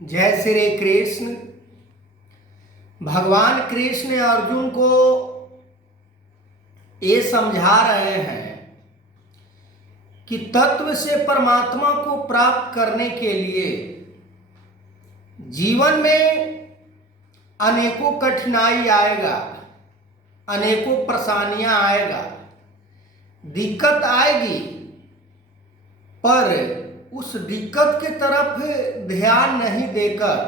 जय श्री कृष्ण। भगवान कृष्ण अर्जुन को ये समझा रहे हैं कि तत्व से परमात्मा को प्राप्त करने के लिए जीवन में अनेकों कठिनाई आएगा, अनेकों परेशानियां आएगा, दिक्कत आएगी, पर उस दिक्कत के तरफ ध्यान नहीं देकर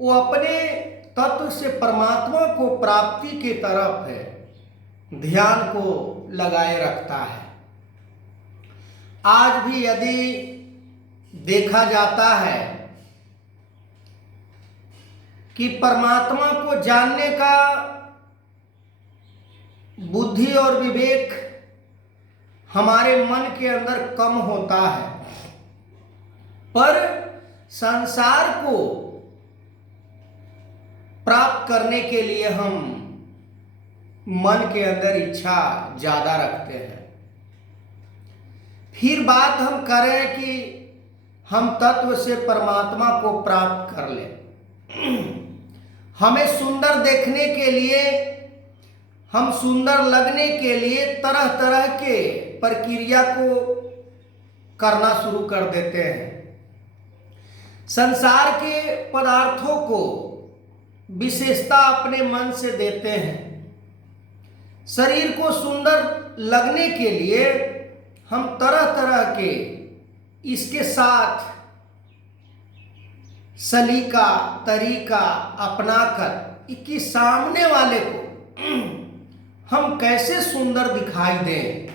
वो अपने तत्व से परमात्मा को प्राप्ति के तरफ ध्यान को लगाए रखता है। आज भी यदि देखा जाता है कि परमात्मा को जानने का बुद्धि और विवेक हमारे मन के अंदर कम होता है, पर संसार को प्राप्त करने के लिए हम मन के अंदर इच्छा ज्यादा रखते हैं। फिर बात हम करें कि हम तत्व से परमात्मा को प्राप्त कर लें। हमें सुंदर देखने के लिए, हम सुंदर लगने के लिए तरह तरह के प्रक्रिया को करना शुरू कर देते हैं। संसार के पदार्थों को विशेषता अपने मन से देते हैं। शरीर को सुंदर लगने के लिए हम तरह तरह के इसके साथ सलीका तरीका अपनाकर कि सामने वाले को हम कैसे सुंदर दिखाई दें,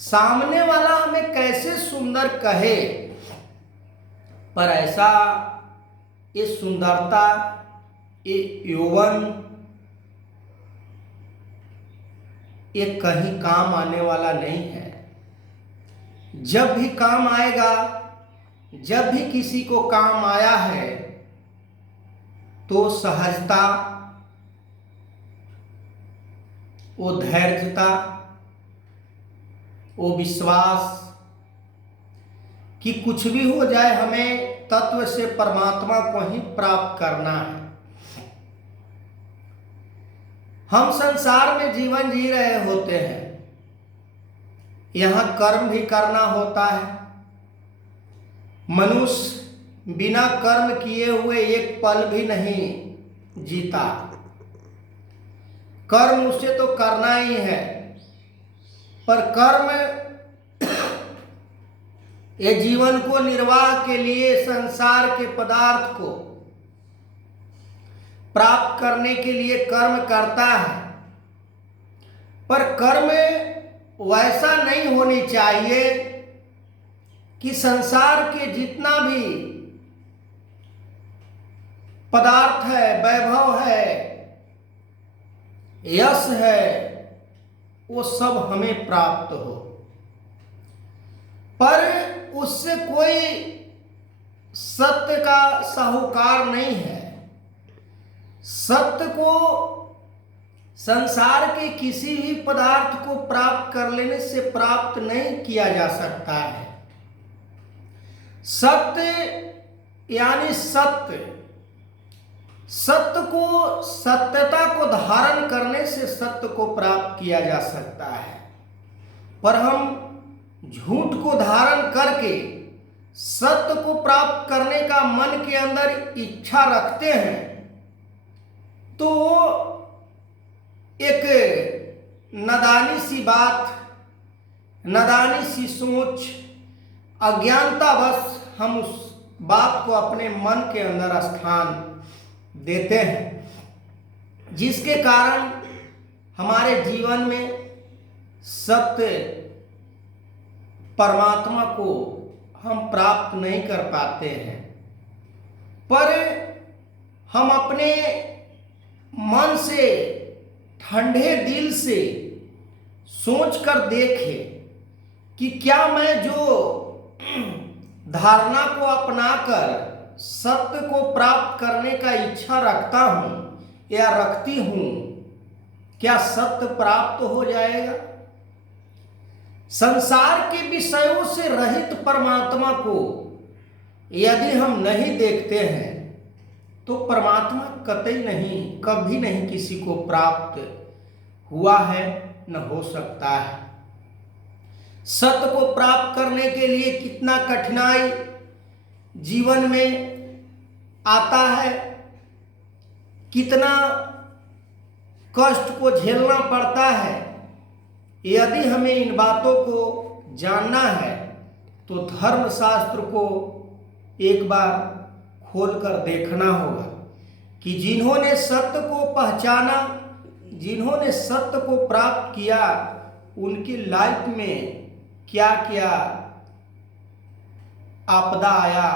सामने वाला हमें कैसे सुंदर कहे। पर ऐसा ये सुंदरता, ये यौवन, ये कहीं काम आने वाला नहीं है। जब भी काम आएगा, जब भी किसी को काम आया है, तो सहजता, वो धैर्यता, वो विश्वास कि कुछ भी हो जाए हमें तत्व से परमात्मा को ही प्राप्त करना है। हम संसार में जीवन जी रहे होते हैं, यहाँ कर्म भी करना होता है। मनुष्य बिना कर्म किए हुए एक पल भी नहीं जीता। कर्म उसे तो करना ही है, पर कर्म ये जीवन को निर्वाह के लिए, संसार के पदार्थ को प्राप्त करने के लिए कर्म करता है। पर कर्म वैसा नहीं होनी चाहिए कि संसार के जितना भी पदार्थ है, वैभव है, यश है, वो सब हमें प्राप्त हो, पर उससे कोई सत्य का साहूकार नहीं है। सत्य को संसार के किसी भी पदार्थ को प्राप्त कर लेने से प्राप्त नहीं किया जा सकता है। सत्य यानी सत्य, सत्य को, सत्यता को धारण करने से सत्य को प्राप्त किया जा सकता है। पर हम झूठ को धारण करके सत्य को प्राप्त करने का मन के अंदर इच्छा रखते हैं, तो एक नादानी सी बात, नादानी सी सोच, अज्ञानतावश हम उस बात को अपने मन के अंदर स्थान देते हैं, जिसके कारण हमारे जीवन में सत्य परमात्मा को हम प्राप्त नहीं कर पाते हैं। पर हम अपने मन से, ठंडे दिल से सोच कर देखें कि क्या मैं जो धारणा को अपनाकर सत्य को प्राप्त करने का इच्छा रखता हूँ या रखती हूँ, क्या सत्य प्राप्त हो जाएगा? संसार के विषयों से रहित परमात्मा को यदि हम नहीं देखते हैं तो परमात्मा कतई नहीं, कभी नहीं किसी को प्राप्त हुआ है, न हो सकता है। सत्य को प्राप्त करने के लिए कितना कठिनाई जीवन में आता है, कितना कष्ट को झेलना पड़ता है। यदि हमें इन बातों को जानना है तो धर्मशास्त्र को एक बार खोलकर देखना होगा कि जिन्होंने सत्य को पहचाना, जिन्होंने सत्य को प्राप्त किया, उनकी लाइफ में क्या क्या आपदा आया,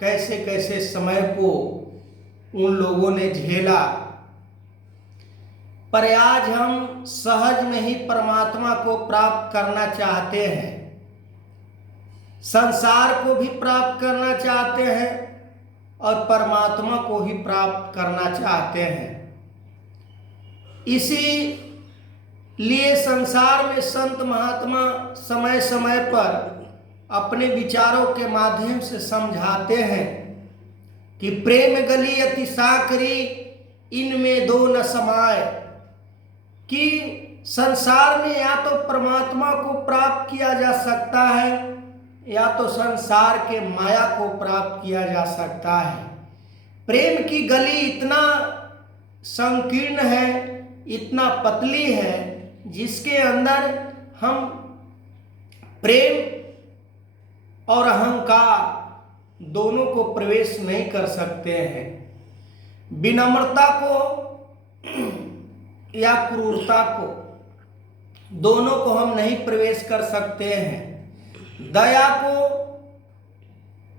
कैसे कैसे समय को उन लोगों ने झेला। पर आज हम सहज में ही परमात्मा को प्राप्त करना चाहते हैं, संसार को भी प्राप्त करना चाहते हैं और परमात्मा को ही प्राप्त करना चाहते हैं। इसीलिए संसार में संत महात्मा समय समय पर अपने विचारों के माध्यम से समझाते हैं कि प्रेम गली अति साकरी, इनमें दो न समाए। कि संसार में या तो परमात्मा को प्राप्त किया जा सकता है या तो संसार के माया को प्राप्त किया जा सकता है। प्रेम की गली इतना संकीर्ण है, इतना पतली है, जिसके अंदर हम प्रेम और अहंकार दोनों को प्रवेश नहीं कर सकते हैं। विनम्रता को या क्रूरता को दोनों को हम नहीं प्रवेश कर सकते हैं। दया को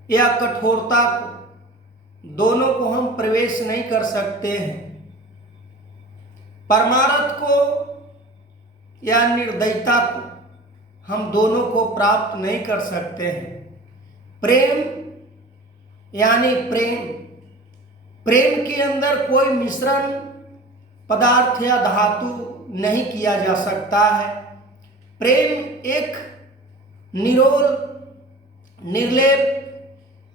या कठोरता को दोनों को हम प्रवेश नहीं कर सकते हैं। परमार्थ को या निर्दयता को हम दोनों को प्राप्त नहीं कर सकते हैं। प्रेम यानी प्रेम, प्रेम के अंदर कोई मिश्रण पदार्थ या धातु नहीं किया जा सकता है। प्रेम एक निरोल, निर्लेप,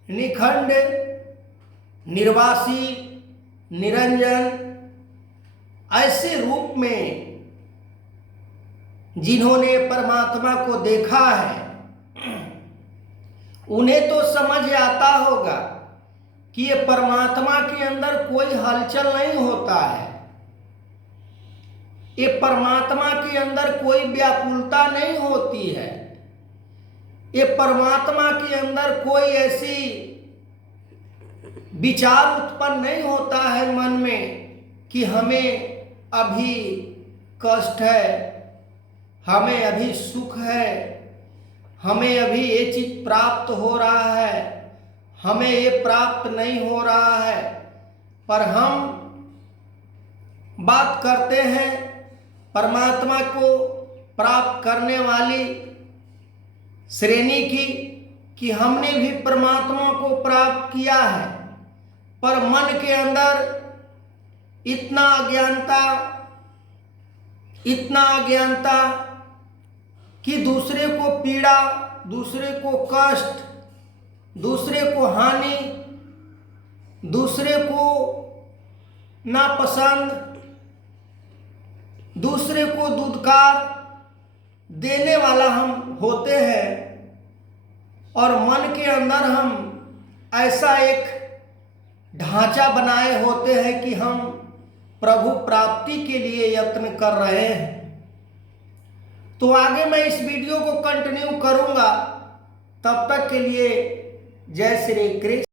निखंड, निर्वासी, निरंजन ऐसे रूप में जिन्होंने परमात्मा को देखा है, उन्हें तो समझ आता होगा कि ये परमात्मा के अंदर कोई हलचल नहीं होता है, ये परमात्मा के अंदर कोई व्याकुलता नहीं होती है, ये परमात्मा के अंदर कोई ऐसी विचार उत्पन्न नहीं होता है मन में कि हमें अभी कष्ट है, हमें अभी सुख है, हमें अभी ये चीज प्राप्त हो रहा है, हमें ये प्राप्त नहीं हो रहा है। पर हम बात करते हैं परमात्मा को प्राप्त करने वाली श्रेणी की कि हमने भी परमात्मा को प्राप्त किया है, पर मन के अंदर इतना अज्ञानता कि दूसरे को पीड़ा, दूसरे को कष्ट, दूसरे को हानि, दूसरे को नापसंद, दूसरे को दुत्कार देने वाला हम होते हैं। और मन के अंदर हम ऐसा एक ढांचा बनाए होते हैं कि हम प्रभु प्राप्ति के लिए यत्न कर रहे हैं। तो आगे मैं इस वीडियो को कंटिन्यू करूंगा, तब तक के लिए जय श्री कृष्ण।